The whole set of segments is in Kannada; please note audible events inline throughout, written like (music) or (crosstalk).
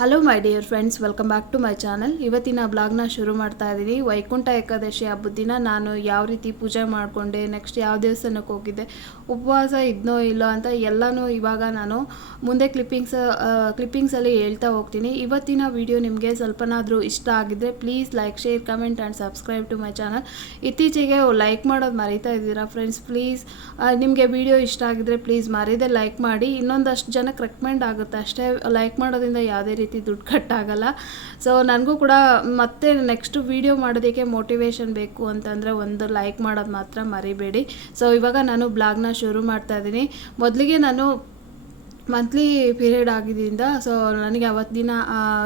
Hello my dear friends welcome back to my channel ಇವತ್ತಿನ ಬ್ಲಾಗ್ನ ಶುರು ಮಾಡ್ತಾ ಇದ್ದೀನಿ ವೈಕುಂಠ ಏಕಾದಶಿ ಹಬ್ಬದ ದಿನ ನಾನು ಯಾವ ರೀತಿ ಪೂಜೆ ಮಾಡಿಕೊಂಡೆ ನೆಕ್ಸ್ಟ್ ಯಾವ ದೇವಸ್ಥಾನಕ್ಕೆ ಹೋಗಿದ್ದೆ, ಉಪವಾಸ ಇದ್ನೋ ಇಲ್ಲೋ ಅಂತ ಎಲ್ಲನೂ ಇವಾಗ ನಾನು ಮುಂದೆ ಕ್ಲಿಪ್ಪಿಂಗ್ಸ್ ಕ್ಲಿಪ್ಪಿಂಗ್ಸಲ್ಲಿ ಹೇಳ್ತಾ ಹೋಗ್ತೀನಿ. ಇವತ್ತಿನ ವಿಡಿಯೋ ನಿಮಗೆ ಸ್ವಲ್ಪನಾದರೂ ಇಷ್ಟ ಆಗಿದ್ದರೆ please like share comment and subscribe to my channel ಇತ್ತೀಚೆಗೆ ಲೈಕ್ ಮಾಡೋದು ಮರೀತಾ ಇದ್ದೀರಾ ಫ್ರೆಂಡ್ಸ್ ಪ್ಲೀಸ್ ನಿಮಗೆ ವಿಡಿಯೋ ಇಷ್ಟ ಆಗಿದ್ರೆ ಪ್ಲೀಸ್ ಮರೀದೇ ಲೈಕ್ ಮಾಡಿ. ಇನ್ನೊಂದಷ್ಟು ಜನಕ್ಕೆ ರೆಕಮೆಂಡ್ ಆಗುತ್ತೆ ಅಷ್ಟೇ. ಲೈಕ್ ಮಾಡೋದ್ರಿಂದ ಯಾವುದೇ ದುಡ್ಡು ಕಟ್ಟಾಗಲ್ಲ. ಸೊ ನನಗೂ ಕೂಡ ಮತ್ತೆ ನೆಕ್ಸ್ಟ್ ವಿಡಿಯೋ ಮಾಡೋದಕ್ಕೆ ಮೋಟಿವೇಶನ್ ಬೇಕು ಅಂತಂದರೆ ಒಂದು ಲೈಕ್ ಮಾಡೋದು ಮಾತ್ರ ಮರಿಬೇಡಿ. ಸೊ ಇವಾಗ ನಾನು ಬ್ಲಾಗ್ನ ಶುರು ಮಾಡ್ತಾ ಇದ್ದೀನಿ. ಮೊದಲಿಗೆ ನಾನು ಮಂತ್ಲಿ ಪೀರಿಯಡ್ ಆಗಿದ್ದರಿಂದ ಸೊ ನನಗೆ ಅವತ್ತು ದಿನ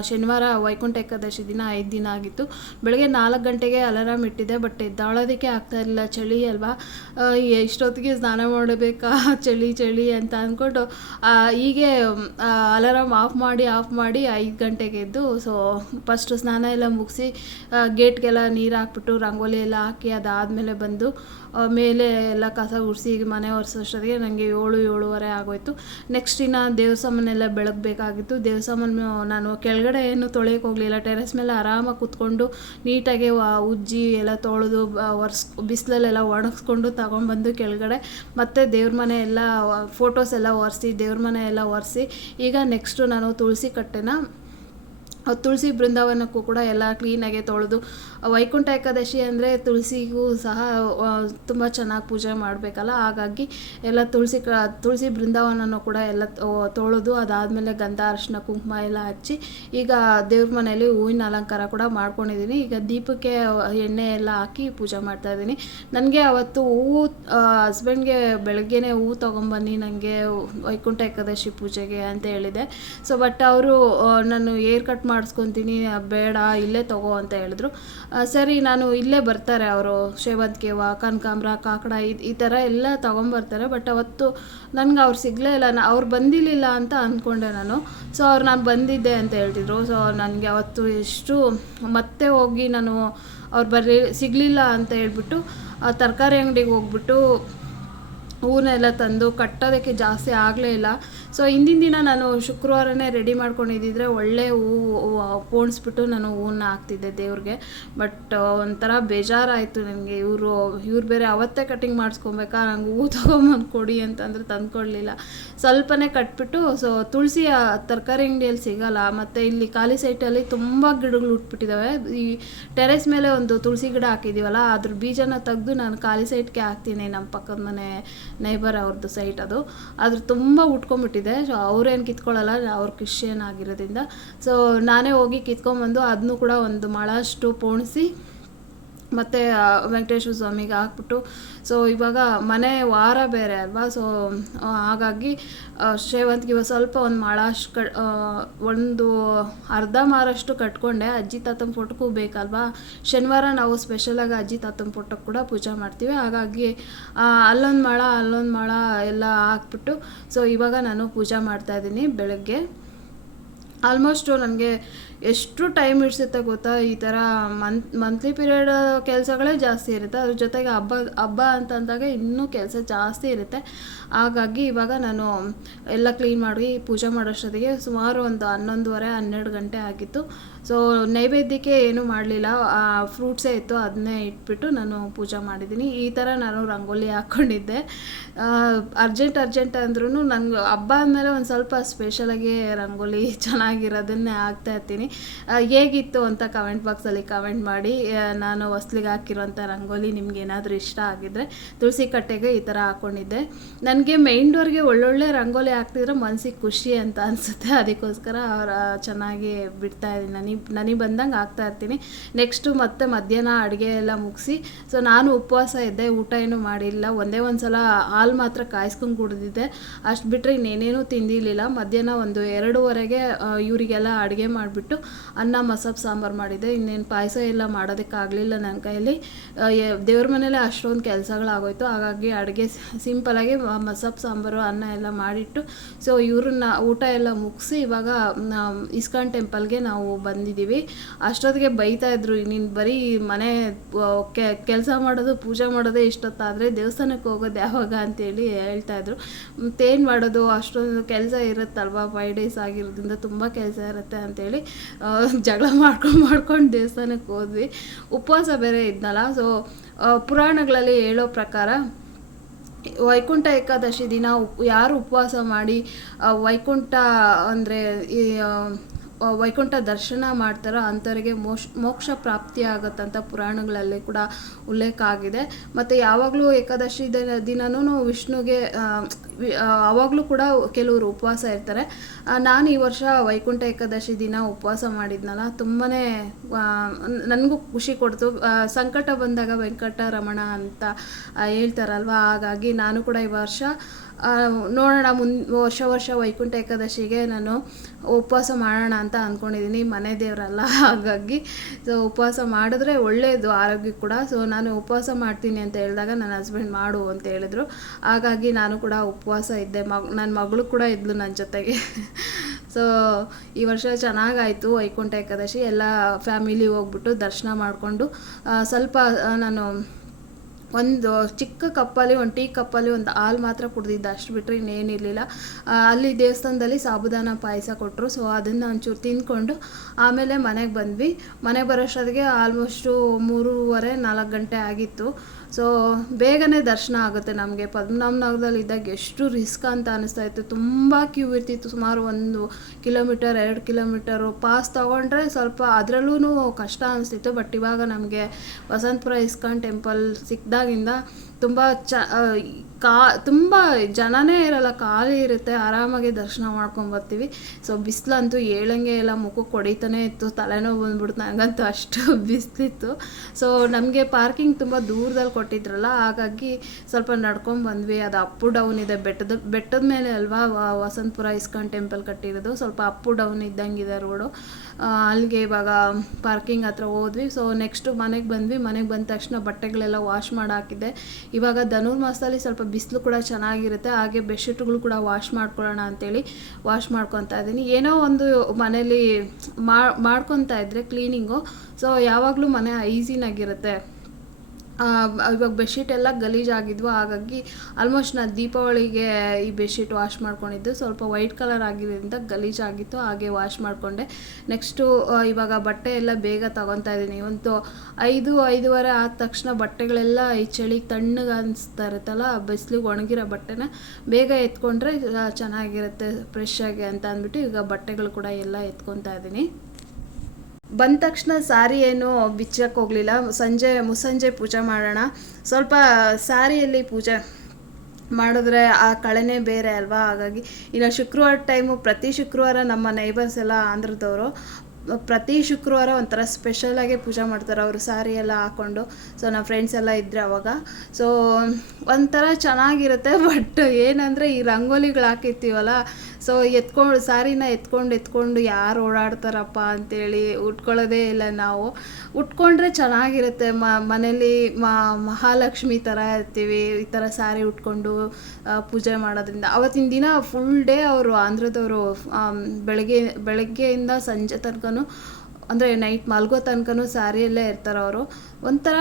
ಶನಿವಾರ ವೈಕುಂಠ ಏಕಾದಶಿ ದಿನ ಐದು ದಿನ ಆಗಿತ್ತು. ಬೆಳಗ್ಗೆ ನಾಲ್ಕು ಗಂಟೆಗೆ ಅಲಾರಾಮ್ ಇಟ್ಟಿದ್ದೆ ಬಟ್ ಎದ್ದಾಳೋದಕ್ಕೆ ಆಗ್ತಾ ಇರಲಿಲ್ಲ. ಚಳಿ ಅಲ್ವಾ? ಎಷ್ಟೊತ್ತಿಗೆ ಸ್ನಾನ ಮಾಡಬೇಕಾ? (laughs) ಚಳಿ ಚಳಿ ಅಂತ ಅಂದ್ಕೊಂಡು ಹೀಗೆ ಅಲಾರಾಮ್ ಆಫ್ ಮಾಡಿ ಆಫ್ ಮಾಡಿ ಐದು ಗಂಟೆಗೆ ಎದ್ದು ಸೊ ಫಸ್ಟು ಸ್ನಾನ ಎಲ್ಲ ಮುಗಿಸಿ ಗೇಟ್ಗೆಲ್ಲ ನೀರು ಹಾಕ್ಬಿಟ್ಟು, ರಂಗೋಲಿ ಎಲ್ಲ ಹಾಕಿ ಅದಾದಮೇಲೆ ಬಂದು ಮೇಲೆ ಎಲ್ಲ ಕಸ ಗುಡಿಸಿ ಮನೆ ಒರೆಸೋಷ್ಟೊತ್ತಿಗೆ ನನಗೆ ಏಳು, ಏಳುವರೆ ಆಗೋಯ್ತು. ನೆಕ್ಸ್ಟ್ ಇನ್ನು ದೇವ್ರ ಬೆಳಗಬೇಕಾಗಿತ್ತು. ನಾನು ಕೆಳಗಡೆ ಏನು ತೊಳೆಯೋಕೆ ಹೋಗಲಿಲ್ಲ. ಟೆರೆಸ್ ಮೇಲೆ ಆರಾಮಾಗಿ ಕೂತ್ಕೊಂಡು ನೀಟಾಗಿ ಉಜ್ಜಿ ಎಲ್ಲ ತೊಳೆದು ಒರೆಸ್, ಬಿಸಿಲಲ್ಲೆಲ್ಲ ಒಣಗಿಸ್ಕೊಂಡು ತಗೊಂಡ್ಬಂದು ಕೆಳಗಡೆ ಮತ್ತೆ ದೇವ್ರ ಮನೆ ಎಲ್ಲ ಫೋಟೋಸ್ ಎಲ್ಲ ಒರೆಸಿ, ದೇವ್ರ ಮನೆ ಎಲ್ಲ ಒರೆಸಿ, ಈಗ ನೆಕ್ಸ್ಟು ನಾನು ತುಳಸಿ ಕಟ್ಟೆನ ತುಳಸಿ ಬೃಂದಾವನಕ್ಕೂ ಕೂಡ ಎಲ್ಲ ಕ್ಲೀನಾಗೆ ತೊಳೆದು ವೈಕುಂಠ ಏಕಾದಶಿ ಅಂದರೆ ತುಳಸಿಗೂ ಸಹ ತುಂಬ ಚೆನ್ನಾಗಿ ಪೂಜೆ ಮಾಡಬೇಕಲ್ಲ. ಹಾಗಾಗಿ ಎಲ್ಲ ತುಳಸಿ ತುಳಸಿ ಬೃಂದಾವನನೂ ಕೂಡ ಎಲ್ಲ ತೊಳೆದು ಅದಾದಮೇಲೆ ಗಂಧ ಅರಿಶಿನ ಕುಂಕುಮ ಎಲ್ಲ ಹಚ್ಚಿ, ಈಗ ದೇವ್ರ ಮನೆಯಲ್ಲಿ ಹೂವಿನ ಅಲಂಕಾರ ಕೂಡ ಮಾಡ್ಕೊಂಡಿದ್ದೀನಿ ಈಗ ದೀಪಕ್ಕೆ ಎಣ್ಣೆ ಎಲ್ಲ ಹಾಕಿ ಪೂಜೆ ಮಾಡ್ತಾ ಇದ್ದೀನಿ ನನಗೆ ಅವತ್ತು ಹೂವು ಹಸ್ಬೆಂಡ್ಗೆ ಬೆಳಗ್ಗೆನೇ ಹೂವು ತೊಗೊಂಬನ್ನಿ ನನಗೆ ವೈಕುಂಠ ಏಕಾದಶಿ ಪೂಜೆಗೆ ಅಂತ ಹೇಳಿದೆ. ಸೊ ಬಟ್ ಅವರು ನಾನು ಏರ್ ಕಟ್ ಮಾಡಿಸ್ಕೊತೀನಿ ಬೇಡ, ಇಲ್ಲೇ ತಗೋ ಅಂತ ಹೇಳಿದ್ರು. ಸರಿ, ನಾನು ಇಲ್ಲೇ ಬರ್ತಾರೆ ಅವರು ಸೇವಂತಿಗೆ ಹೂವು ಕನಕಾಂಬ್ರ, ಕಾಕಡ, ಈ ಥರ ಎಲ್ಲ ತೊಗೊಂಬರ್ತಾರೆ, ಬಟ್ ಅವತ್ತು ನನಗೆ ಅವ್ರು ಸಿಗಲೇ ಇಲ್ಲ, ನಾ, ಅವ್ರು ಬಂದಿರಲಿಲ್ಲ ಅಂತ ಅಂದ್ಕೊಂಡೆ ನಾನು. ಸೊ, ಅವ್ರು ನಾನು ಬಂದಿದ್ದೆ ಅಂತ ಹೇಳ್ತಿದ್ರು. ಸೊ, ನನಗೆ ಅವತ್ತು ಎಷ್ಟು ಮತ್ತೆ ಹೋಗಿ ನಾನು ಅವ್ರು ಬರ್ರಿ ಸಿಗಲಿಲ್ಲ ಅಂತ ಹೇಳ್ಬಿಟ್ಟು ತರಕಾರಿ ಅಂಗಡಿಗೆ ಹೋಗ್ಬಿಟ್ಟು, ಹೂನೆಲ್ಲ ತಂದು ಕಟ್ಟೋದಕ್ಕೆ ಜಾಸ್ತಿ ಆಗಲೇ ಇಲ್ಲ. ಸೊ ಹಿಂದಿನ ದಿನ ನಾನು ಶುಕ್ರವಾರನೇ ರೆಡಿ ಮಾಡ್ಕೊಂಡಿದ್ದಿದ್ರೆ ಒಳ್ಳೆ ಹೂವು ಪೋಣಿಸ್ಬಿಟ್ಟು ನಾನು ಹೂವನ್ನ ಹಾಕ್ತಿದ್ದೆ ದೇವ್ರಿಗೆ. ಬಟ್ ಒಂಥರ ಬೇಜಾರಾಯಿತು ನನಗೆ ಇವರು, ಇವ್ರು ಬೇರೆ ಅವತ್ತೇ ಕಟಿಂಗ್ ಮಾಡಿಸ್ಕೊಬೇಕಾ? ನಂಗೆ ಹೂವು ತೊಗೊಂಬಂದು ಕೊಡಿ ಅಂತಂದ್ರೆ ತಂದ್ಕೊಡ್ಲಿಲ್ಲ. ಸ್ವಲ್ಪನೇ ಕಟ್ಬಿಟ್ಟು ಸೊ ತುಳಸಿ ತರಕಾರಿ ಅಂಗಡಿಯಲ್ಲಿ ಸಿಗಲ್ಲ. ಮತ್ತು ಇಲ್ಲಿ ಖಾಲಿ ಸೈಟಲ್ಲಿ ತುಂಬ ಗಿಡಗಳು ಉಟ್ಬಿಟ್ಟಿದ್ದಾವೆ ಈ ಟೆರೆಸ್ ಮೇಲೆ ಒಂದು ತುಳಸಿ ಗಿಡ ಹಾಕಿದ್ದೀವಲ್ಲ ಅದ್ರ ಬೀಜನ ತೆಗೆದು ನಾನು ಖಾಲಿ ಸೈಟ್ಗೆ ಹಾಕ್ತೀನಿ ನಮ್ಮ ಪಕ್ಕದ ಮನೆ ನೈಬರ್ ಅವ್ರದ್ದು ಸೈಟ್ ಅದು. ಅದ್ರ ತುಂಬ ಉಟ್ಕೊಂಡ್ಬಿಟ್ಟಿದೆ ಸೊ ಅವ್ರೇನು ಕಿತ್ಕೊಳ್ಳಲ್ಲ ಅವ್ರ ಕ್ರಿಶ್ಚಿಯನ್ ಆಗಿರೋದ್ರಿಂದ. ಸೊ ನಾನೇ ಹೋಗಿ ಕಿತ್ಕೊಂಡ್ಬಂದು ಅದನ್ನು ಕೂಡ ಒಂದು ಮಳಷ್ಟು ಪೋಣಿಸಿ ಮತ್ತು ವೆಂಕಟೇಶ್ವರ ಸ್ವಾಮಿಗೆ ಹಾಕ್ಬಿಟ್ಟು ಸೊ ಇವಾಗ ಮನೆ ವಾರ ಬೇರೆ ಅಲ್ವಾ ಸೊ ಹಾಗಾಗಿ ಸೇವಂತಿಗೆ ಸ್ವಲ್ಪ ಒಂದು ಮಾಳಷ್ಟು ಕ ಒಂದು ಅರ್ಧ ಮಾರಷ್ಟು ಕಟ್ಕೊಂಡೆ, ಅಜ್ಜಿ ತಾತನ ಫೋಟೋಕ್ಕೂ ಬೇಕಲ್ವಾ, ಶನಿವಾರ ನಾವು ಸ್ಪೆಷಲಾಗಿ ಅಜ್ಜಿ ತಾತನ ಫೋಟೋಕ್ಕೆ ಕೂಡ ಪೂಜೆ ಮಾಡ್ತೀವಿ, ಹಾಗಾಗಿ ಅಲ್ಲೊಂದು ಮಳ ಅಲ್ಲೊಂದು ಮಳ ಎಲ್ಲ ಹಾಕ್ಬಿಟ್ಟು ಸೊ ಇವಾಗ ನಾನು ಪೂಜೆ ಮಾಡ್ತಾಯಿದ್ದೀನಿ ಬೆಳಗ್ಗೆ. ಆಲ್ಮೋಸ್ಟು ನನಗೆ ಎಷ್ಟು ಟೈಮ್ ಹಿಡಿಸುತ್ತೆ ಗೊತ್ತಾ? ಈ ಥರ ಮಂತ್ ಮಂತ್ಲಿ ಪೀರಿಯಡ್ ಕೆಲಸಗಳೇ ಜಾಸ್ತಿ ಇರುತ್ತೆ. ಅದ್ರ ಜೊತೆಗೆ ಹಬ್ಬ ಹಬ್ಬ ಅಂತಂದಾಗ ಇನ್ನೂ ಕೆಲಸ ಜಾಸ್ತಿ ಇರುತ್ತೆ. ಹಾಗಾಗಿ ಇವಾಗ ನಾನು ಎಲ್ಲ ಕ್ಲೀನ್ ಮಾಡಿ ಪೂಜೆ ಮಾಡೋಷ್ಟೊತ್ತಿಗೆ ಸುಮಾರು ಒಂದು ಹನ್ನೊಂದುವರೆ, ಹನ್ನೆರಡು ಗಂಟೆ ಆಗಿತ್ತು. ಸೊ ನೈವೇದ್ಯಕ್ಕೆ ಏನೂ ಮಾಡಲಿಲ್ಲ. ಆ ಫ್ರೂಟ್ಸೇ ಇತ್ತು ಅದನ್ನೇ ಇಟ್ಬಿಟ್ಟು ನಾನು ಪೂಜೆ ಮಾಡಿದ್ದೀನಿ. ಈ ಥರ ನಾನು ರಂಗೋಲಿ ಹಾಕ್ಕೊಂಡಿದ್ದೆ ಅರ್ಜೆಂಟ್ ಅರ್ಜೆಂಟ್ ಅಂದ್ರೂ ನಂಗೆ ಹಬ್ಬ ಅಂದಮೇಲೆ ಒಂದು ಸ್ವಲ್ಪ ಸ್ಪೆಷಲಾಗಿ ರಂಗೋಲಿ ಚೆನ್ನಾಗಿರೋದನ್ನೇ ಹಾಕ್ತಾ ಇರ್ತೀನಿ. ಹೇಗಿತ್ತು ಅಂತ ಕಮೆಂಟ್ ಬಾಕ್ಸಲ್ಲಿ ಕಮೆಂಟ್ ಮಾಡಿ. ನಾನು ಹೊಸ್ಲಿಗೆ ಹಾಕಿರೋಂಥ ರಂಗೋಲಿ ನಿಮ್ಗೆ ಏನಾದರೂ ಇಷ್ಟ ಆಗಿದ್ದರೆ ತುಳಸಿ ಕಟ್ಟೆಗೆ ಈ ಥರ ಹಾಕ್ಕೊಂಡಿದ್ದೆ ನನಗೆ ಮೈನ್ ಡೋರ್ಗೆ ಒಳ್ಳೊಳ್ಳೆ ರಂಗೋಲಿ ಹಾಕ್ತಿದ್ರೆ ಮನಸ್ಸಿಗೆ ಖುಷಿ ಅಂತ ಅನಿಸುತ್ತೆ. ಅದಕ್ಕೋಸ್ಕರ ಅವರ ಚೆನ್ನಾಗಿ ಬಿಡ್ತಾ ಇದ್ದೀನಿ. ನನಗೆ ನನಗೆ ಬಂದಂಗೆ ಆಗ್ತಾ ಇರ್ತೀನಿ. ನೆಕ್ಸ್ಟು ಮತ್ತೆ ಮಧ್ಯಾಹ್ನ ಅಡುಗೆ ಎಲ್ಲ ಮುಗಿಸಿ ಸೊ ನಾನು ಉಪವಾಸ ಇದ್ದೆ, ಊಟ ಏನೂ ಮಾಡಿಲ್ಲ. ಒಂದೇ ಒಂದು ಸಲ ಹಾಲು ಮಾತ್ರ ಕಾಯಿಸ್ಕೊಂಡು ಕುಡಿದಿದ್ದೆ. ಅಷ್ಟು ಬಿಟ್ಟರೆ ಇನ್ನೇನೇನೂ ತಿಂದಿರಲಿಲ್ಲ. ಮಧ್ಯಾಹ್ನ ಒಂದು ಎರಡೂವರೆಗೆ ಇವರಿಗೆಲ್ಲ ಅಡುಗೆ ಮಾಡಿಬಿಟ್ಟು ಅನ್ನ, ಮಸಾಪ್, ಸಾಂಬಾರು ಮಾಡಿದ್ದೆ ಇನ್ನೇನು ಪಾಯಸ ಎಲ್ಲ ಮಾಡೋದಕ್ಕಾಗಲಿಲ್ಲ ನನ್ನ ಕೈಯಲ್ಲಿ. ದೇವ್ರ ಮನೇಲೆ ಅಷ್ಟೊಂದು ಕೆಲಸಗಳಾಗೋಯ್ತು. ಹಾಗಾಗಿ ಅಡುಗೆ ಸಿಂಪಲಾಗಿ ಮಸಾಪ್, ಸಾಂಬಾರು, ಅನ್ನ ಎಲ್ಲ ಮಾಡಿಟ್ಟು ಸೊ ಇವ್ರನ್ನ ಊಟ ಎಲ್ಲ ಮುಗಿಸಿ, ಇವಾಗ ಇಸ್ಕಾನ್ ಟೆಂಪಲ್ಗೆ ನಾವು ಬಂದಿದ್ದೀವಿ. ಅಷ್ಟೊತ್ತಿಗೆ ಬೈತಾ ಇದ್ರು, ನೀನು ಬರೀ ಮನೆ ಕೆಲಸ ಮಾಡೋದು, ಪೂಜೆ ಮಾಡೋದೇ ಇಷ್ಟೊತ್ತಾದರೆ ದೇವಸ್ಥಾನಕ್ಕೆ ಹೋಗೋದು ಯಾವಾಗ ಅಂತೇಳಿ ಹೇಳ್ತಾ ಇದ್ರು. ಮತ್ತೇನು ಮಾಡೋದು, ಅಷ್ಟೊಂದು ಕೆಲಸ ಇರುತ್ತಲ್ವಾ ಫೈವ್ ಡೇಸ್ ಆಗಿರೋದ್ರಿಂದ ತುಂಬ ಕೆಲಸ ಇರುತ್ತೆ ಅಂತೇಳಿ ಜಗಳ ಮಾಡ್ಕೊಂಡು ಮಾಡ್ಕೊಂಡು ದೇವಸ್ಥಾನಕ್ಕೆ ಹೋದ್ವಿ. ಉಪವಾಸ ಬೇರೆ ಇದ್ನಲ್ಲ ಸೊ ಪುರಾಣಗಳಲ್ಲಿ ಹೇಳೋ ಪ್ರಕಾರ, ವೈಕುಂಠ ಏಕಾದಶಿ ದಿನ ಯಾರು ಉಪವಾಸ ಮಾಡಿ ವೈಕುಂಠ ಅಂದರೆ ವೈಕುಂಠ ದರ್ಶನ ಮಾಡ್ತಾರೋ ಅಂಥವರಿಗೆ ಮೋಕ್ಷ ಮೋಕ್ಷ ಪ್ರಾಪ್ತಿ ಆಗತ್ತಂತ ಪುರಾಣಗಳಲ್ಲಿ ಕೂಡ ಉಲ್ಲೇಖ ಆಗಿದೆ. ಮತ್ತು ಯಾವಾಗಲೂ ಏಕಾದಶಿ ದಿನ ವಿಷ್ಣುಗೆ ಆವಾಗಲೂ ಕೂಡ ಕೆಲವರು ಉಪವಾಸ ಇರ್ತಾರೆ. ನಾನು ಈ ವರ್ಷ ವೈಕುಂಠ ಏಕಾದಶಿ ದಿನ ಉಪವಾಸ ಮಾಡಿದ್ನಲ್ಲ ತುಂಬಾ ನನಗೂ ಖುಷಿ ಕೊಡ್ತು. ಸಂಕಟ ಬಂದಾಗ ವೆಂಕಟರಮಣ ಅಂತ ಹೇಳ್ತಾರಲ್ವ, ಹಾಗಾಗಿ ನಾನು ಕೂಡ ಈ ವರ್ಷ ನೋಡೋಣ ಮುನ್ ವರ್ಷ ವರ್ಷ ವೈಕುಂಠ ಏಕಾದಶಿಗೆ ನಾನು ಉಪವಾಸ ಮಾಡೋಣ ಅಂತ ಅಂದ್ಕೊಂಡಿದ್ದೀನಿ, ಮನೆ ದೇವರಲ್ಲ, ಹಾಗಾಗಿ. ಸೊ ಉಪವಾಸ ಮಾಡಿದ್ರೆ ಒಳ್ಳೆಯದು ಆರೋಗ್ಯಕ್ಕೆ ಕೂಡ. ಸೊ ನಾನು ಉಪವಾಸ ಮಾಡ್ತೀನಿ ಅಂತ ಹೇಳಿದಾಗ ನನ್ನ ಹಸ್ಬೆಂಡ್ ಮಾಡು ಅಂತ ಹೇಳಿದ್ರು. ಹಾಗಾಗಿ ನಾನು ಕೂಡ ಉಪವಾಸ ಇದ್ದೆ. ಮಗ್ ನನ್ನ ಮಗಳು ಕೂಡ ಇದ್ಲು ನನ್ನ ಜೊತೆಗೆ. (laughs) ಸೊ ಈ ವರ್ಷ ಚೆನ್ನಾಗಾಯಿತು, ವೈಕುಂಠ ಏಕಾದಶಿ. ಎಲ್ಲ ಫ್ಯಾಮಿಲಿ ಹೋಗ್ಬಿಟ್ಟು ದರ್ಶನ ಮಾಡಿಕೊಂಡು ಸ್ವಲ್ಪ ನಾನು ಒಂದು ಚಿಕ್ಕ ಕಪ್ಪಲ್ಲಿ, ಒಂದು ಟೀ ಕಪ್ಪಲ್ಲಿ ಒಂದು ಹಾಲು ಮಾತ್ರ ಕುಡ್ದಿದ್ದ ಅಷ್ಟು ಬಿಟ್ಟರೆ ಇನ್ನೇನಿರಲಿಲ್ಲ ಅಲ್ಲಿ ದೇವಸ್ಥಾನದಲ್ಲಿ ಸಾಬುದಾನ ಪಾಯಸ ಕೊಟ್ಟರು ಸೊ ಅದನ್ನು ಒಂಚೂರು ತಿಂದ್ಕೊಂಡು ಆಮೇಲೆ ಮನೆಗೆ ಬಂದ್ವಿ. ಮನೆಗೆ ಬರೋಷ್ಟೊತ್ತಿಗೆ ಆಲ್ಮೋಸ್ಟು ಮೂರುವರೆ ನಾಲ್ಕು ಗಂಟೆ ಆಗಿತ್ತು. ಸೊ ಬೇಗನೆ ದರ್ಶನ ಆಗುತ್ತೆ ನಮಗೆ. ಪದ್ಮನಾಭನಗರದಲ್ಲಿ ಇದ್ದಾಗ ಎಷ್ಟು ರಿಸ್ಕ್ ಅಂತ ಅನಿಸ್ತಾ ಇತ್ತು. ತುಂಬ ಕ್ಯೂ ಇರ್ತಿತ್ತು. ಸುಮಾರು ಒಂದು ಕಿಲೋಮೀಟರ್, ಎರಡು ಕಿಲೋಮೀಟರು ಪಾಸ್ ತೊಗೊಂಡ್ರೆ ಸ್ವಲ್ಪ ಅದರಲ್ಲೂ ಕಷ್ಟ ಅನಿಸ್ತಿತ್ತು. ಬಟ್ ಇವಾಗ ನಮಗೆ ವಸಂತಪುರ ಇಸ್ಕಾನ್ ಟೆಂಪಲ್ ಸಿಕ್ಕಿದಾಗಿಂದ ತುಂಬ ಚ ಕಾ ತುಂಬ ಜನನೇ ಇರಲ್ಲ, ಖಾಲಿ ಇರುತ್ತೆ, ಆರಾಮಾಗಿ ದರ್ಶನ ಮಾಡ್ಕೊಂಡು ಬರ್ತೀವಿ. ಸೊ ಬಿಸಿಲಂತೂ ಏಳಂಗೆ ಎಲ್ಲ ಮುಖಕ್ಕೆ ಹೊಡಿತಾನೆ ಇತ್ತು, ತಲೆನೋವು ಬಂದ್ಬಿಡ್ತು ನನಗಂತೂ ಅಷ್ಟು (laughs) ಬಿಸಿಲಿತ್ತು. ಸೊ ನಮಗೆ ಪಾರ್ಕಿಂಗ್ ತುಂಬ ದೂರದಲ್ಲಿ ಕೊಟ್ಟಿದ್ರಲ್ಲ, ಹಾಗಾಗಿ ಸ್ವಲ್ಪ ನಡ್ಕೊಂಡು ಬಂದ್ವಿ. ಅದು ಅಪ್ಪು ಡೌನ್ ಇದೆ, ಬೆಟ್ಟದ ಬೆಟ್ಟದ ಮೇಲೆ ಅಲ್ವಾ ವಸಂತಪುರ ಇಸ್ಕಾನ್ ಟೆಂಪಲ್ ಕಟ್ಟಿರೋದು. ಸ್ವಲ್ಪ ಅಪ್ಪು ಡೌನ್ ಇದ್ದಂಗಿದೆ ರೋಡು ಅಲ್ಲಿಗೆ ಇವಾಗ ಪಾರ್ಕಿಂಗ್ ಹತ್ರ ಹೋದ್ವಿ. ಸೊ ನೆಕ್ಸ್ಟು ಮನೆಗೆ ಬಂದ್ವಿ. ಮನೆಗೆ ಬಂದ ತಕ್ಷಣ ಬಟ್ಟೆಗಳೆಲ್ಲ ವಾಶ್ ಮಾಡಿ ಹಾಕಿದ್ದೆ. ಇವಾಗ ಧನುರ್ಮಾಸದಲ್ಲಿ ಸ್ವಲ್ಪ ಬಿಸಿಲು ಕೂಡ ಚೆನ್ನಾಗಿರುತ್ತೆ. ಹಾಗೆ ಬೆಡ್ಶೀಟ್ಗಳು ಕೂಡ ವಾಶ್ ಮಾಡ್ಕೊಳ್ಳೋಣ ಅಂತೇಳಿ ವಾಶ್ ಮಾಡ್ಕೊತಾ ಇದ್ದೀನಿ. ಏನೋ ಒಂದು ಮನೇಲಿ ಮಾಡ್ಕೊತಾ ಇದ್ದರೆ ಕ್ಲೀನಿಂಗು. ಸೊ ಯಾವಾಗಲೂ ಮನೆ ಐಸಿನಾಗಿರುತ್ತೆ ಇವಾಗ ಬೆಡ್ಶೀಟ್ ಎಲ್ಲ ಗಲೀಜಾಗಿದ್ವು, ಹಾಗಾಗಿ ಆಲ್ಮೋಸ್ಟ್ ನಾನು ದೀಪಾವಳಿಗೆ ಈ ಬೆಡ್ಶೀಟ್ ವಾಶ್ ಮಾಡ್ಕೊಂಡಿದ್ದು. ಸ್ವಲ್ಪ ವೈಟ್ ಕಲರ್ ಆಗಿರೋದ್ರಿಂದ ಗಲೀಜಾಗಿತ್ತು, ಹಾಗೆ ವಾಶ್ ಮಾಡಿಕೊಂಡೆ. ನೆಕ್ಸ್ಟು ಇವಾಗ ಬಟ್ಟೆ ಎಲ್ಲ ಬೇಗ ತಗೊತಾ ಇದ್ದೀನಿ. ಒಂದು ಐದು, ಐದೂವರೆ ಆದ ತಕ್ಷಣ ಬಟ್ಟೆಗಳೆಲ್ಲ ಈ ಚಳಿಗೆ ತಣ್ಣಗೆ ಅನಿಸ್ತಾ ಇರುತ್ತಲ್ಲ ಬಿಸಿಲಿಗೆ ಒಣಗಿರೋ ಬಟ್ಟೆನ ಬೇಗ ಎತ್ಕೊಂಡ್ರೆ ಚೆನ್ನಾಗಿರುತ್ತೆ ಫ್ರೆಶ್ ಆಗಿ ಅಂತ ಅಂದ್ಬಿಟ್ಟು ಈಗ ಬಟ್ಟೆಗಳು ಕೂಡ ಎಲ್ಲ ಎತ್ಕೊತಾ ಇದ್ದೀನಿ. ಬಂದ ತಕ್ಷಣ ಸಾರಿ ಏನು ಬಿಚ್ಚಕ್ಕೆ ಹೋಗಲಿಲ್ಲ. ಸಂಜೆ ಮುಸ್ಸಂಜೆ ಪೂಜೆ ಮಾಡೋಣ. ಸ್ವಲ್ಪ ಸಾರಿಯಲ್ಲಿ ಪೂಜೆ ಮಾಡಿದ್ರೆ ಆ ಕಳೆನೇ ಬೇರೆ ಅಲ್ವಾ? ಹಾಗಾಗಿ ಇನ್ನು ಶುಕ್ರವಾರ ಟೈಮು ಪ್ರತಿ ಶುಕ್ರವಾರ ನಮ್ಮ ನೈಬರ್ಸ್ ಎಲ್ಲ ಆಂಧ್ರದವರು ಪ್ರತಿ ಶುಕ್ರವಾರ ಒಂಥರ ಸ್ಪೆಷಲಾಗೆ ಪೂಜೆ ಮಾಡ್ತಾರೆ. ಅವರು ಸಾರಿ ಎಲ್ಲ ಹಾಕ್ಕೊಂಡು ಸೊ ನಮ್ಮ ಫ್ರೆಂಡ್ಸ್ ಎಲ್ಲ ಇದ್ದರೆ ಅವಾಗ. ಸೊ ಒಂಥರ ಚೆನ್ನಾಗಿರುತ್ತೆ. ಬಟ್ ಏನಂದರೆ ಈ ರಂಗೋಲಿಗಳು ಹಾಕಿರ್ತೀವಲ್ಲ ಸೊ ಎತ್ಕೊಂಡು ಸಾರಿನ ಎತ್ಕೊಂಡು ಎತ್ಕೊಂಡು ಯಾರು ಓಡಾಡ್ತಾರಪ್ಪ ಅಂತೇಳಿ ಉಟ್ಕೊಳ್ಳೋದೇ ಇಲ್ಲ ನಾವು. ಉಟ್ಕೊಂಡ್ರೆ ಚೆನ್ನಾಗಿರುತ್ತೆ. ಮ, ಮನೇಲಿ ಮಹಾಲಕ್ಷ್ಮಿ ಥರ ಇರ್ತೀವಿ. ಈ ಥರ ಸ್ಯಾರಿ ಉಟ್ಕೊಂಡು ಪೂಜೆ ಮಾಡೋದ್ರಿಂದ. ಅವತ್ತಿನ ದಿನ ಫುಲ್ ಡೇ ಅವರು ಆಂಧ್ರದವರು ಬೆಳಗ್ಗೆ, ಬೆಳಗ್ಗೆಯಿಂದ ಸಂಜೆ ತನಕನೂ, ಅಂದರೆ ನೈಟ್ ಮಲ್ಗೋ ತನಕನೂ ಸ್ಯಾರಿಯಲ್ಲೇ ಇರ್ತಾರೆ ಅವರು. ಒಂಥರ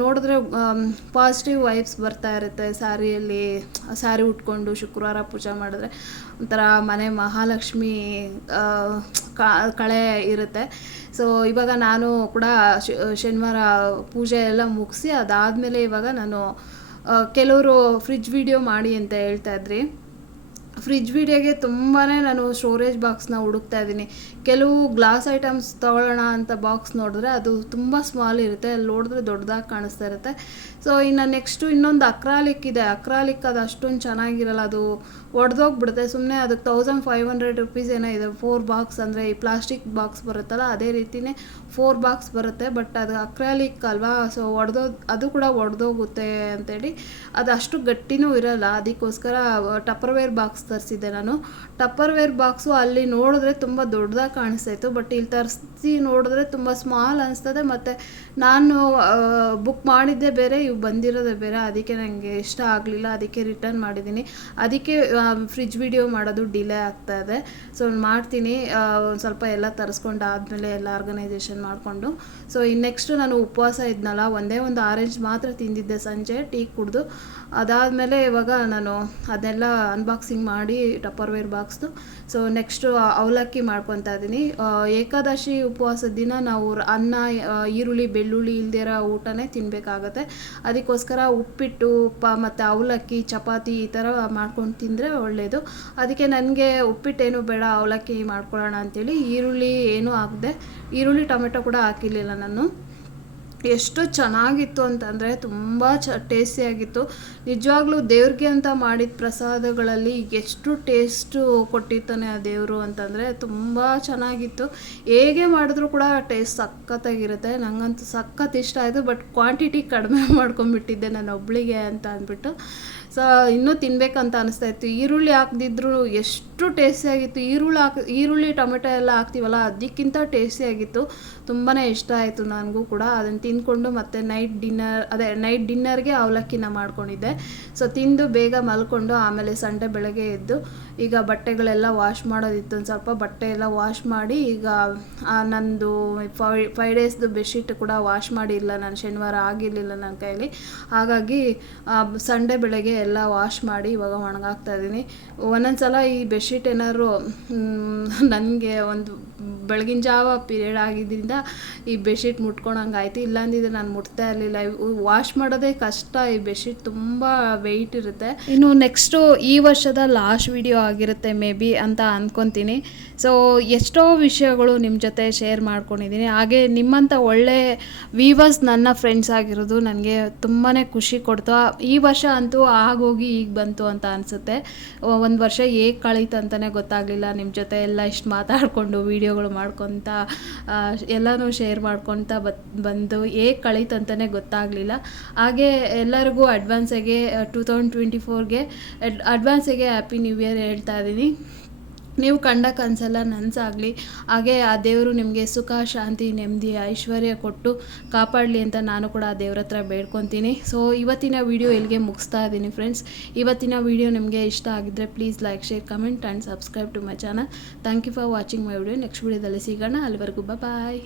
ನೋಡಿದ್ರೆ ಪಾಸಿಟಿವ್ ವೈಬ್ಸ್ ಬರ್ತಾ ಇರುತ್ತೆ ಸ್ಯಾರಿಯಲ್ಲಿ ಸ್ಯಾರಿ ಉಟ್ಕೊಂಡು ಶುಕ್ರವಾರ ಪೂಜೆ ಮಾಡಿದ್ರೆ. ಒಂಥರ ಮನೆ ಮಹಾಲಕ್ಷ್ಮಿ ಕಳೆ ಇರುತ್ತೆ. ಸೊ ಇವಾಗ ನಾನು ಕೂಡ ಶನಿವಾರ ಪೂಜೆ ಎಲ್ಲ ಮುಗಿಸಿ ಅದಾದಮೇಲೆ ಇವಾಗ ನಾನು ಕೆಲವರು ಫ್ರಿಜ್ ವಿಡಿಯೋ ಮಾಡಿ ಅಂತ ಹೇಳ್ತಾ ಇದ್ರಿ. ಫ್ರಿಜ್ ವಿಡಿಯೋಗೆ ತುಂಬಾ ನಾನು ಸ್ಟೋರೇಜ್ ಬಾಕ್ಸ್ನ ಹುಡುಕ್ತಾ ಇದ್ದೀನಿ. ಕೆಲವು ಗ್ಲಾಸ್ ಐಟಮ್ಸ್ ತೊಗೊಳ್ಳೋಣ ಅಂತ ಬಾಕ್ಸ್ ನೋಡಿದ್ರೆ ಅದು ತುಂಬ ಸ್ಮಾಲ್ ಇರುತ್ತೆ, ಅಲ್ಲಿ ನೋಡಿದ್ರೆ ದೊಡ್ಡದಾಗಿ ಕಾಣಿಸ್ತಾ ಇರುತ್ತೆ. ಸೊ ಇನ್ನು ನೆಕ್ಸ್ಟು ಇನ್ನೊಂದು ಅಕ್ರಾಲಿಕ್ ಇದೆ. ಅಕ್ರಾಲಿಕ್ ಅದು ಅಷ್ಟೊಂದು ಚೆನ್ನಾಗಿರಲ್ಲ, ಅದು ಒಡೆದೋಗ್ಬಿಡುತ್ತೆ. ಸುಮ್ಮನೆ ಅದಕ್ಕೆ ತೌಸಂಡ್ ಫೈವ್ ಹಂಡ್ರೆಡ್ ರುಪೀಸ್ ಏನೋ ಇದೆ. ಫೋರ್ ಬಾಕ್ಸ್ ಅಂದರೆ ಈ ಪ್ಲಾಸ್ಟಿಕ್ ಬಾಕ್ಸ್ ಬರುತ್ತಲ್ಲ, ಅದೇ ರೀತಿಯೇ ಫೋರ್ ಬಾಕ್ಸ್ ಬರುತ್ತೆ. ಬಟ್ ಅದು ಅಕ್ರಾಲಿಕ್ ಅಲ್ವಾ? ಸೊ ಒಡೆದೋ, ಅದು ಕೂಡ ಒಡೆದೋಗುತ್ತೆ ಅಂತೇಳಿ. ಅದು ಅಷ್ಟು ಗಟ್ಟಿನೂ ಇರಲ್ಲ. ಅದಕ್ಕೋಸ್ಕರ ಟಪ್ಪರ್ವೇರ್ ಬಾಕ್ಸ್ ತರಿಸಿದ್ದೆ ನಾನು. ಟಪ್ಪರ್ವೇರ್ ಬಾಕ್ಸು ಅಲ್ಲಿ ನೋಡಿದ್ರೆ ತುಂಬ ದೊಡ್ಡದಾಗಿ ಕಾಣಿಸ್ತಾಯಿತ್ತು. ಬಟ್ ಇಲ್ಲಿ ತರಿಸಿ ನೋಡಿದ್ರೆ ತುಂಬ ಸ್ಮಾಲ್ ಅನಿಸ್ತದೆ. ಮತ್ತು ನಾನು ಬುಕ್ ಮಾಡಿದ್ದೆ ಬೇರೆ, ಇವು ಬಂದಿರೋದೇ ಬೇರೆ. ಅದಕ್ಕೆ ನನಗೆ ಇಷ್ಟ ಆಗಲಿಲ್ಲ. ಅದಕ್ಕೆ ರಿಟರ್ನ್ ಮಾಡಿದ್ದೀನಿ. ಅದಕ್ಕೆ ಫ್ರಿಜ್ ವಿಡಿಯೋ ಮಾಡೋದು ಡಿಲೇ ಆಗ್ತಾ ಇದೆ. ಸೊ ಮಾಡ್ತೀನಿ. ಒಂದು ಸ್ವಲ್ಪ ಎಲ್ಲ ತರಿಸ್ಕೊಂಡು ಆದಮೇಲೆ ಎಲ್ಲ ಆರ್ಗನೈಸೇಷನ್ ಮಾಡಿಕೊಂಡು. ಸೊ ಇನ್ನು ನೆಕ್ಸ್ಟು ನಾನು ಉಪವಾಸ ಇದ್ನಲ್ಲ, ಒಂದೇ ಒಂದು ಆರೆಂಜ್ ಮಾತ್ರ ತಿಂದಿದ್ದೆ ಸಂಜೆ, ಟೀ ಕುಡಿದು. ಅದಾದಮೇಲೆ ಇವಾಗ ನಾನು ಅದನ್ನೆಲ್ಲ ಅನ್ಬಾಕ್ಸಿಂಗ್ ಮಾಡಿ ಟಪ್ಪರ್ವೇರ್ ಬಾಕ್ಸ್ದು ಸೊ ನೆಕ್ಸ್ಟು ಅವಲಕ್ಕಿ ಮಾಡ್ಕೊತಾ ಇದ್ದೀನಿ. ಏಕಾದಶಿ ಉಪವಾಸದ ದಿನ ನಾವು ಅನ್ನ ಈರುಳ್ಳಿ, ಬೆಳ್ಳುಳ್ಳಿ ಇಲ್ದಿರೋ ಊಟನೇ ತಿನ್ನಬೇಕಾಗತ್ತೆ ಅದಕ್ಕೋಸ್ಕರ ಉಪ್ಪಿಟ್ಟು ಪ ಮತ್ತು ಅವಲಕ್ಕಿ, ಚಪಾತಿ ಈ ಥರ ಮಾಡ್ಕೊಂಡು ತಿಂದರೆ ಒಳ್ಳೆಯದು ಅದಕ್ಕೆ ನನಗೆ ಉಪ್ಪಿಟ್ಟೇನು ಬೇಡ, ಅವಲಕ್ಕಿ ಮಾಡ್ಕೊಳ್ಳೋಣ ಅಂತೇಳಿ ಈರುಳ್ಳಿ ಏನೂ ಹಾಕದೆ, ಈರುಳ್ಳಿ ಟೊಮೆಟೊ ಕೂಡ ಹಾಕಿರಲಿಲ್ಲ ನಾನು. ಎಷ್ಟು ಚೆನ್ನಾಗಿತ್ತು ಅಂತಂದರೆ ತುಂಬ ಚ, ಟೇಸ್ಟಿಯಾಗಿತ್ತು. ನಿಜವಾಗ್ಲೂ ದೇವ್ರಿಗೆ ಅಂತ ಮಾಡಿದ ಪ್ರಸಾದಗಳಲ್ಲಿ ಎಷ್ಟು ಟೇಸ್ಟು ಕೊಟ್ಟಿರ್ತಾನೆ ಆ ದೇವರು ಅಂತಂದರೆ ತುಂಬ ಚೆನ್ನಾಗಿತ್ತು. ಹೇಗೆ ಮಾಡಿದ್ರೂ ಕೂಡ ಟೇಸ್ಟ್ ಸಖತ್ತಾಗಿರುತ್ತೆ. ನನಗಂತೂ ಸಖತ್ ಇಷ್ಟ ಆಯಿತು, ಬಟ್ ಕ್ವಾಂಟಿಟಿ ಕಡಿಮೆ ಮಾಡ್ಕೊಂಬಿಟ್ಟಿದ್ದೆ ನಾನು ಒಬ್ಳಿಗೆ ಅಂತ ಅಂದ್ಬಿಟ್ಟು. ಸೊ, ಇನ್ನೂ ತಿನ್ಬೇಕಂತ ಅನಿಸ್ತಾ ಇತ್ತು. ಈರುಳ್ಳಿ ಹಾಕ್ದಿದ್ರು ಎಷ್ಟು ಟೇಸ್ಟಿಯಾಗಿತ್ತು ಈರುಳ್ಳಿ ಹಾಕಿ, ಈರುಳ್ಳಿ, ಟೊಮೆಟೊ ಎಲ್ಲ ಹಾಕ್ತೀವಲ್ಲ, ಅದಕ್ಕಿಂತ ಟೇಸ್ಟಿಯಾಗಿತ್ತು ತುಂಬಾ ಇಷ್ಟ ಆಯಿತು ನನಗೂ ಕೂಡ. ಅದನ್ನು ತಿಂದ್ಕೊಂಡು ಮತ್ತೆ ನೈಟ್ ಡಿನ್ನರ್, ಅದೇ ನೈಟ್ ಡಿನ್ನರ್ಗೆ ಅವಲಕ್ಕಿನ ಮಾಡ್ಕೊಂಡಿದ್ದೆ. ಸೊ, ತಿಂದು ಬೇಗ ಮಲ್ಕೊಂಡು ಆಮೇಲೆ ಸಂಡೆ ಬೆಳಗ್ಗೆ ಎದ್ದು ಈಗ ಬಟ್ಟೆಗಳೆಲ್ಲ ವಾಶ್ ಮಾಡೋದಿತ್ತು ಒಂದು ಸ್ವಲ್ಪ. ಬಟ್ಟೆ ಎಲ್ಲ ವಾಶ್ ಮಾಡಿ ಈಗ ನಂದು ಫೈ ಫೈವ್ ಡೇಸ್ದು ಬೆಡ್ಶೀಟ್ ಕೂಡ ವಾಶ್ ಮಾಡಿಲ್ಲ ನಾನು. ಶನಿವಾರ ಆಗಿರಲಿಲ್ಲ ನನ್ನ ಕೈಯಲ್ಲಿ. ಹಾಗಾಗಿ ಸಂಡೆ ಬೆಳಗ್ಗೆ ಎಲ್ಲ ವಾಶ್ ಮಾಡಿ ಇವಾಗ ಒಣಗಾಕ್ತಾ ಇದ್ದೀನಿ ಒಂದೊಂದ್ಸಲ ಈ ಬೆಡ್ಶೀಟ್ ಏನಾದ್ರು ನನಗೆ ಒಂದು ಬೆಳಗಿನ ಜಾವ ಪೀರಿಯಡ್ ಆಗಿದ್ದರಿಂದ ಈ ಬೆಡ್ಶೀಟ್ ಮುಟ್ಕೊಳಂಗೆ ಆಯ್ತು ಇಲ್ಲಾಂದಿದ್ರೆ ನಾನು ಮುಟ್ತಾ ಇರಲಿಲ್ಲ. ವಾಶ್ ಮಾಡೋದೇ ಕಷ್ಟ. ಈ ಬೆಡ್ಶೀಟ್ ತುಂಬ ವೆಯ್ಟ್ ಇರುತ್ತೆ. ಇನ್ನು ನೆಕ್ಸ್ಟು ಈ ವರ್ಷದ ಲಾಸ್ಟ್ ವಿಡಿಯೋ ಆಗಿರುತ್ತೆ ಮೇ ಬಿ ಅಂತ ಅಂದ್ಕೊತೀನಿ ಸೊ ಎಷ್ಟೋ ವಿಷಯಗಳು ನಿಮ್ಮ ಜೊತೆ ಶೇರ್ ಮಾಡ್ಕೊಂಡಿದ್ದೀನಿ ಹಾಗೆ ನಿಮ್ಮಂಥ ಒಳ್ಳೆ ವೀವರ್ಸ್ ನನ್ನ ಫ್ರೆಂಡ್ಸ್ ಆಗಿರೋದು ನನಗೆ ತುಂಬಾ ಖುಷಿ ಕೊಡ್ತು. ಈ ವರ್ಷ ಅಂತೂ ಆಗೋಗಿ ಈಗ ಬಂತು ಅಂತ ಅನಿಸುತ್ತೆ. ಒಂದು ವರ್ಷ ಹೇಗೆ ಕಳೀತು ಅಂತಲೇ ಗೊತ್ತಾಗಲಿಲ್ಲ. ನಿಮ್ಮ ಜೊತೆ ಎಲ್ಲ ಇಷ್ಟು ಮಾತಾಡಿಕೊಂಡು ವೀಡಿಯೋಗಳು ಮಾಡ್ಕೊತ ಎಲ್ಲನೂ ಶೇರ್ ಮಾಡ್ಕೊತ ಬತ್, ಬಂದು ಹೇಗೆ ಕಳೀತು ಅಂತಲೇ ಗೊತ್ತಾಗಲಿಲ್ಲ. ಹಾಗೆ ಎಲ್ಲರಿಗೂ ಅಡ್ವಾನ್ಸಾಗೆ ಟೂ ತೌಸಂಡ್ ಟ್ವೆಂಟಿ ಫೋರ್ಗೆ ಅಡ್ವಾನ್ಸಾಗೆ ಹ್ಯಾಪಿ ನ್ಯೂ ಇಯರ್ ಹೇಳ್ತಾ ಇದ್ದೀನಿ. ನೀವು ಕಂಡ ಕನಸೆಲ್ಲ ನನಸಾಗಲಿ. ಹಾಗೆ ಆ ದೇವರು ನಿಮಗೆ ಸುಖ, ಶಾಂತಿ, ನೆಮ್ಮದಿ, ಐಶ್ವರ್ಯ ಕೊಟ್ಟು ಕಾಪಾಡಲಿ ಅಂತ ನಾನು ಕೂಡ ಆ ದೇವ್ರ ಹತ್ರ ಬೇಡ್ಕೊತೀನಿ. ಸೊ ಇವತ್ತಿನ ವಿಡಿಯೋ ಇಲ್ಲಿಗೆ ಮುಗಿಸ್ತಾ ಇದ್ದೀನಿ ಫ್ರೆಂಡ್ಸ್ ಇವತ್ತಿನ ವಿಡಿಯೋ ನಿಮಗೆ ಇಷ್ಟ ಆಗಿದ್ದರೆ please like share comment and subscribe to my channel thank you for watching my video next ವಿಡಿಯೋದಲ್ಲಿ ಸಿಗೋಣ. ಅಲ್ಲಿವರೆಗೂ ಬಾಯ್